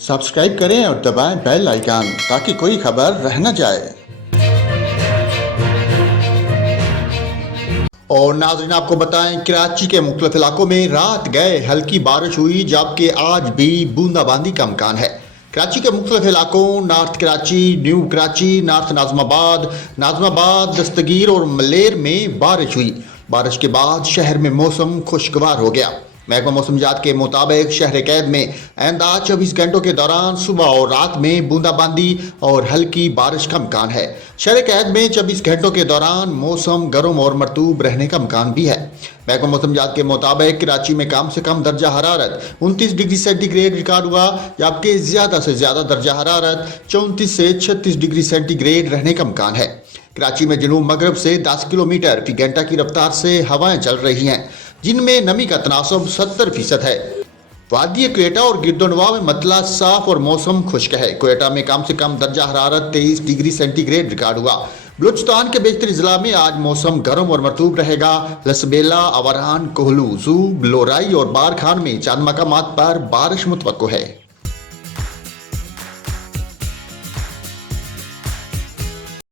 Subscribe करें और दबाएं बेल आइकन ताकि कोई खबर रह न जाए। और नाज़रीन आपको बताएं, कराची के मुख्तलिफ इलाकों में रात गए हल्की बारिश हुई, जबकि आज भी बूंदाबांदी का इम्कान है। कराची के मुख्तलिफ इलाकों north Karachi, new Karachi, north Nazimabad, Dastgir और मलेर में बारिश हुई। बारिश के बाद शहर में मौसम खुशगवार हो गया। महकमा मौसमियात के मुताबिक शहर कैद में आइंदा 24 घंटों के दौरान सुबह और रात में बूंदाबांदी और हल्की बारिश का इम्कान है। शहर कैद में 24 घंटों के दौरान मौसम गर्म और मरतूब रहने का इम्कान भी है। महकमा मौसमियात के मुताबिक कराची में कम से कम दर्जा हरारत 29 डिग्री सेंटीग्रेड रिकॉर्ड हुआ, जबकि ज़्यादा से ज़्यादा दर्जा हरारत 34 से 36 डिग्री सेंटीग्रेड रहने का इम्कान है। कराची में जनूब मगरब से 10 किलोमीटर फी घंटा की रफ्तार से हवाएं चल रही हैं, जिनमें नमी का तनासब 70% है। वादी क्वेटा और गिरदोनवा में मतला साफ और मौसम खुश्क है। क्वेटा में कम से कम दर्जा हरारत 23 डिग्री सेंटीग्रेड रिकॉर्ड हुआ। बलूचिस्तान के बेशतर जिला में आज मौसम गर्म और मरतूब रहेगा। लसबेला, अवरान, कोहलू, जूब, लोराई और बारखान में चंद मकामात पर बारिश मुतवक्को है।